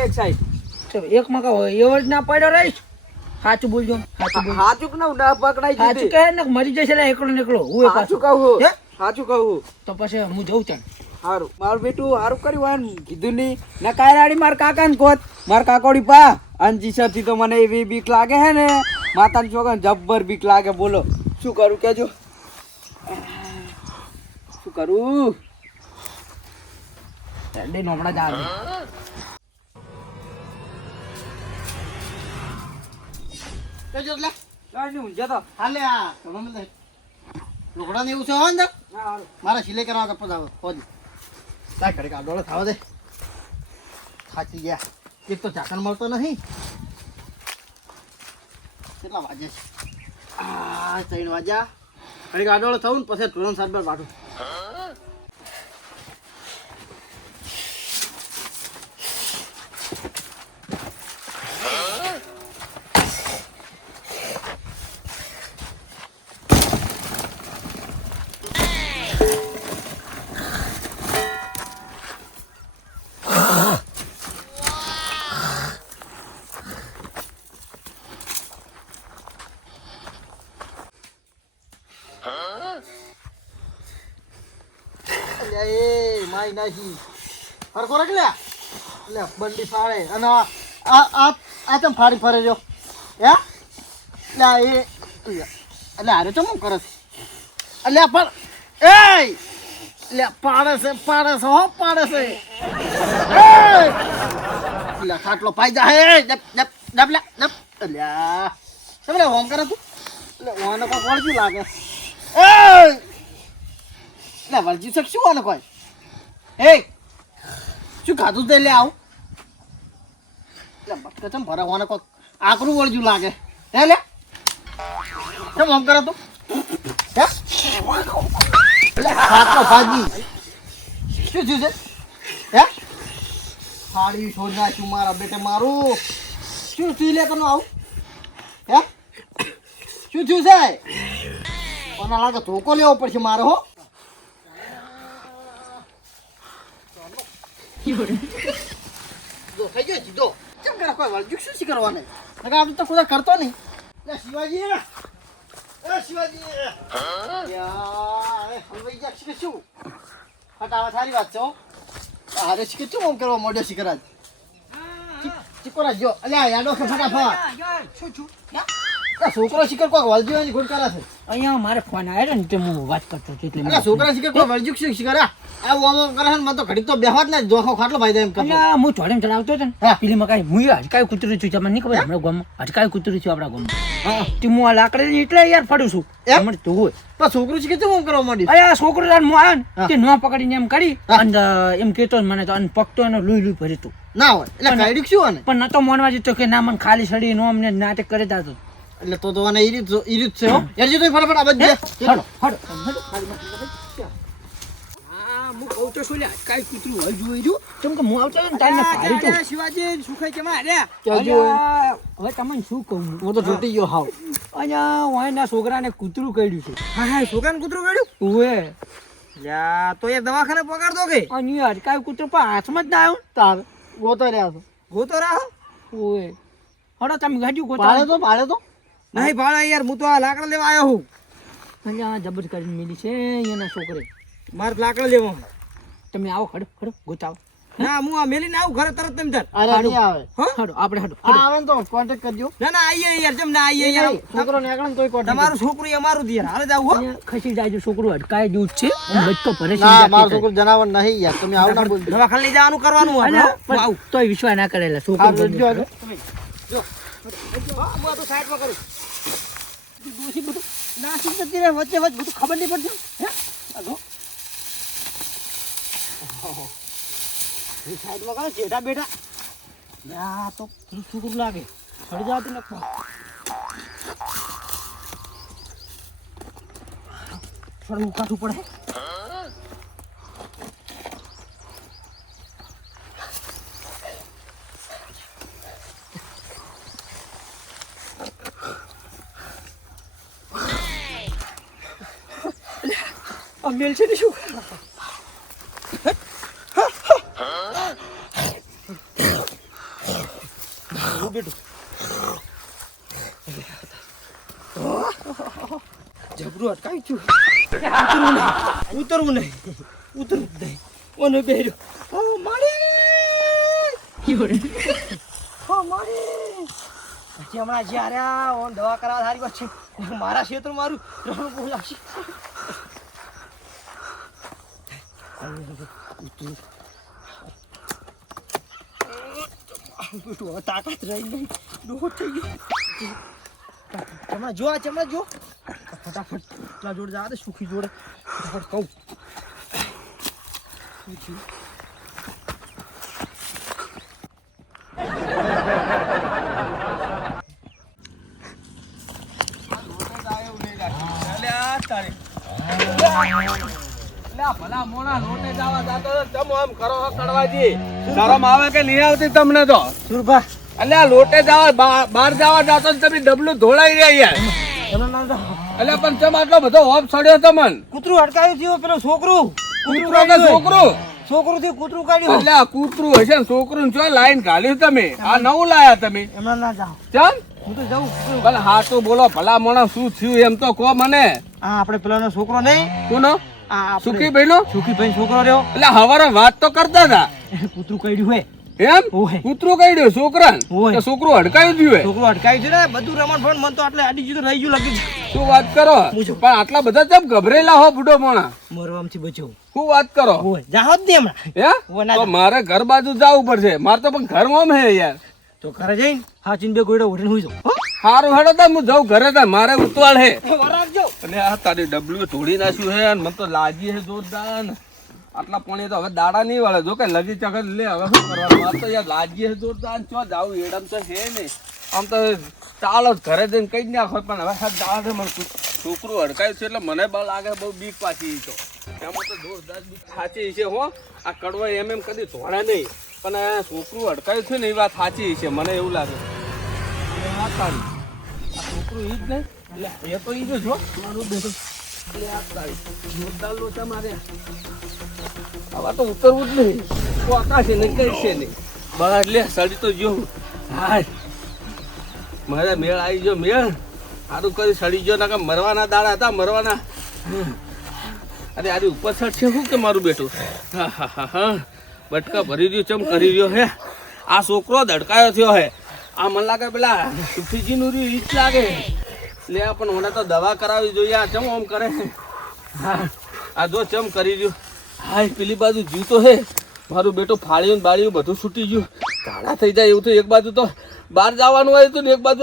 એક સાઈડ. તો એક માં કહો એવો જ ના પડ્યો રહીશ સાચું બોલજો સાચું ના ના પકડાઈ સાચું કહે ને મરી જશે એકલો ને એકલો હું સાચું કહું? હાચું કહું તો પછી હું જઉં ત્યાં હારું. મારું બેટું હારું કર્યું હોય ને. કીધું નહીં. ને કાયરાડી માર કાકા ને કોત માર કાકોડી પા. અંજી સરથી તો મને એવી બીક લાગે હે ને. માતાની છોકરા જબ્બર બીક લાગે. બોલો. શું કરું કેજો શું કરું? બે નોમડા જ આવે કેજો એટલે. કાંઈ ઊંઝા તો હાલે આ. તમે મને લુગડા ને એવું છે ને ના, મારે સિલાઈ કરવા હોજી લાય ઘડી આ થવા દે. થાકી ગયા. એક તો ઝાકણ મળતો નહીં. કેટલા વાગે છે? આ, ત્રણ વાગ્યા. ઘડી આડોળો થવું ને પછી તુરંત સાત બાર એ માય નાહી હરખો રાખ લ્યા લે, બંડી ફાડે. અને આ આ આ તમ ફાડી ફરે જો. હે? લે એ. એટલે હારે ચમ કરે છે? અલ્યા પણ એ લે, પાડે છે પાડે છે, હો, પાડે છે. એ લે, ખાટલો પાઈ જા. હે ડબ ડબ ડબ લે ડબ અલ્યા તમે હોમ કરે તું? એટલે ઓને કોઈ વળજ્યું લાગે. એ લે વળજી શક શું આને કોઈ? એ શું ખાધું તે લે આવું? એટલે બટકે ચમ ભરા હોને કોઈ આકરું વળજું લાગે. હે લે? કેમ આમ કરે તું? હે? શું થયું હે? થાળી છોડ નાખ્યું મારા બેટે મારું. શું થયું લે તને આવું? હે? શું થયું છે? કોના લાગે ધોકો લેવો પડશે મારો, હો? જો થઈ ગયો સીધો કેમ કરે કોઈ વળજુક શું શી કરવાને નકર આટલું તો કોઈ કરતો નહીં લે શિવાજી એ શિવાજી યા એ હલવાઈ જા શીખે શું ફટાવા થારી વાત છે હો હારે શીખે શું આમ કરવા મોઢે શીખર ચીકોરા જો અલ્યા યાડો કે ફટાફટ શું છું છોકરો શીખર કોઈ વળજ્યો એની ગુણ કરે છે અહીંયા મારે ફોન આવ્યો ને તે હું વાત કરતો હતો એટલે છોકરા શીખર કોઈ વળજ્યું આ કરે ને મને તો તો બેહવા જ ને જોખો ખાટલો ભાઈ એમ અલ્યા હું ચોડે ચડાવતો હતો ને પેલી મકાઈ હું હટકાયું કૂતરું છું તમને નહીં ખબર આપણા ગામ હટકાયું કૂતરું છું આપણા ગામ હા. તે હું આ લાકડી એટલે યાર ફરું છું. એમ? તો હોય. પણ છોકરું છે શું આમ કરવા માંડ્યું અરે છોકરો તાર હું આવ્યો તે ન પકડીને એમ કરી અને એમ કહેતો મને તો અને પકતો એને લુઈ લુઈ ભરી તું ના હોય. એટલે કાઢ્યું શું આને પણ નતો મોનવા જતો કે ના મને ખાલી સડી નો અમને નાટક કરે તો. એટલે તો તો આને ઈ રીત ઈ રીત છે હો. યાર જો તો ફટાફટ આ બધે હડો હડો. હડો હા હું કહું તો શું લે કાઈ કૂતરું હોય જોઈ જો કેમ કે હું આવતો ને તારને ભારી તો. શિવાજી સુખાઈ કેમાં હાર્યા ક્યાં જો અલ્યા, હવે તમને શું કહું હું? તો જોતી ગયો હાવ. અહીંયા વાયના છોકરાને કૂતરું કર્યું છે. હા હા છોકરાને કૂતરું ઓએ લ્યા તો એ દવાખાને પગાર દો કે અને યાર કાઈ કૂતરું પણ હાથમાં જ ના આવ્યું તાર. ગોતો રહ્યા છો ગોતો રાહો ઓએ હડો તમે ગાડી પાડે તો પાડે તો. નહીં પાડે યાર હું તો આ લાકડા લેવા આવ્યો હું. અહીંયા જબર કરીને મિલી છે એના છોકરે. મારે લાકડા લેવો તમે આવો ખડો ખડો ગોતાવો. ના હું આ મેલીને આવું ઘરે તરત તમે તાર અરે નહીં આવે. હડો આપણે હડો હા આવે ને તો કોન્ટેક્ટ કરજો. ના ના આઈએ યાર જમ ના આઈએ યાર છોકરો ને આગળ તોય કોન્ટેક્ટ તમારું છોકરું અમારું દિયર હાલે જાવ હો. ખસી જાય છોકરું અટકાય જેવું જ છે. બચકો ભરે છે ના મારું છોકરું જનાવર નહીં યાર. તમે આવું ના બોલ દવાખાને લઈ જવાનું કરવાનું હોય હું. આવું. તોય વિશ્વાસ ના કરેલા હા જો તમે જો હા, હું તો સાઈડમાં કરું. દોષી બધું નાસી જતી રહે વચ્ચે વચ્ચે બધું ખબર નહીં પડતી. હે? બેઠા આ તો સુકુર લાગે. ફરી જાવ તું લખવા પડે. મેલ છે ને શું? હું બેઠું. જબરું અટકાવી છું ઉતરવું નહીં ઉતરવું નહીં ઉતરવું જ નહીં. ઓને બેર્યો ઓ, મારી! ઓ મારી! પછી હમણાં જ્યારે ઓન દવા કરાવવા સારી વાત મારા ક્ષેત્ર મારું. ત્રણ બહુ લાગશે બેટું તાકાત રહી નહીં. ડોહો થઈ ગયો. હમણાં જો આ હમણાં જો ફટાફટ પેલા જોડે જવા દે સુખી જોડે. ફટાફટ કહું. શું થયું? શરમ આવે કે નહીં આવતી તમને તો? સુરભા. અલ્યા લોટે જવા બહાર જવા જાતો ને તમે ડબલું ધોળાઈ રહ્યા યાર. એમના નામ તો અલ્યા પણ ચમ આટલો બધો હોપ સડ્યો તમને કૂતરું અટકાયું થયું પેલો છોકરું. કૂતરો છોકરું છોકરું? થી કૂતરું કાઢ્યું અલ્યા કૂતરું હશે ને છોકરું ને લાઈન કાઢ્યું તમે? આ નવું લાયા તમે? એમના ના જાઓ. ચમ? હું તો જાઉં. ભલે બોલો ભલા મોણા શું થયું એમ તો કહો મને. આ આપણે પેલાનો છોકરો નહીં. કોનો? આ ભાઈ નો સુખી ભાઈ છોકરો રહ્યો? એટલે હવારે વાત તો કરતા હતા. કૂતરું કઈડ્યું હે. એમ. કૂતરું કાઢ્યું છોકરા છોકરું હડકાયું થયું છોકરું અટકાયું છે ને બધું રમણ ફણ મન તો આટલે આડી જીતું રહી ગયું લાગ્યું. શું વાત કરો? પણ આટલા બધા ચમ ગભરેલા હો બુડો મોણા? મરવામથી બચો. શું વાત કરો? જાહો જ નહીં હમણાં. તો મારે ઘર બાજુ જવું પડશે. મારે તો પણ ઘર મોમ હે યાર. તો ઘરે જઈ હા ચીન બે ગોઈડો ઉઠીને હુઈ જાઉં સારું હેડો તો હું જાઉં ઘરે તો. મારે ઉતવાળ હે. અને આ તારી ડબલ્યુ તોડી નાખ્યું છે મને તો લાગી છે જોરદાર. આટલા પાણી તો હવે દાડા નહીં વાળે. જો કે લગી ચગત લે, હવે શું કરવાનું? આ તો યાર લાગી છે જોરદાર. ચો જાવું એડમ તો છે ને આમ તો ચાલો ઘરે જઈને કઈ જ નાખો પણ હવે સાહેબ છે મને છોકરું અડકાયું છે એટલે મને બળ લાગે બહુ બીક પાછી તો. એમાં તો જોરદાર બીક સાચી છે હો. આ કડવો એમ એમ કદી ધોળે નહીં. પણ છોકરું અડકાયું છે ને એ વાત સાચી છે. મને એવું લાગે. આ તારી આ ઈ જ ને? એટલે એ તો ઈ જ હો મારું બેટું એટલે આ જોરદાર લોચા મારે. આવા તો ઉતરવું જ નહીં. તો આકાશે નહીં કઈ છે નહીં. બહાર લે, સડી તો જો. હાય. મારા મેળ આવી ગયો, મેળ. સારું કરી સડી ગયો ના મરવાના દાડા હતા, મરવાના. અરે, આરી ઉપર સડ છે શું કે મારું બેટું? હા હા હા હા. બટકા ભરી રહ્યું ચમ કરી રહ્યો હે? આ છોકરો ધડકાયો થયો, હે. આ મને લાગે પેલા સુફીજીનું રહ્યું ઈ જ લાગે. લે, પણ મને તો દવા કરાવી જોઈએ. આ ચમ આમ કરે? હા આ જો ચમ કરી રહ્યું. હાય, પેલી બાજુ જીવ તો હે. મારું બેટું ફાળ્યું ને બાળ્યું, બધું છૂટી ગયું. કાળા થઈ જાય એવું તો એક બાજુ તો બહાર જવાનું હોય તો ને એક બાજુ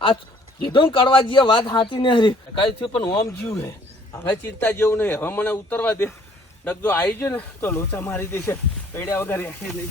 આ કીધું ને કડવા જઈએ વાત સાચી ને હરી. કઈ થયું પણ ઓમ જીવ હે. હવે ચિંતા જેવું નહીં. હવે મને ઉતરવા દે. ડગજો આવી ગયો ને, તો લોચા મારી દેશે. પૈડ્યા વગર રહેશે નહીં.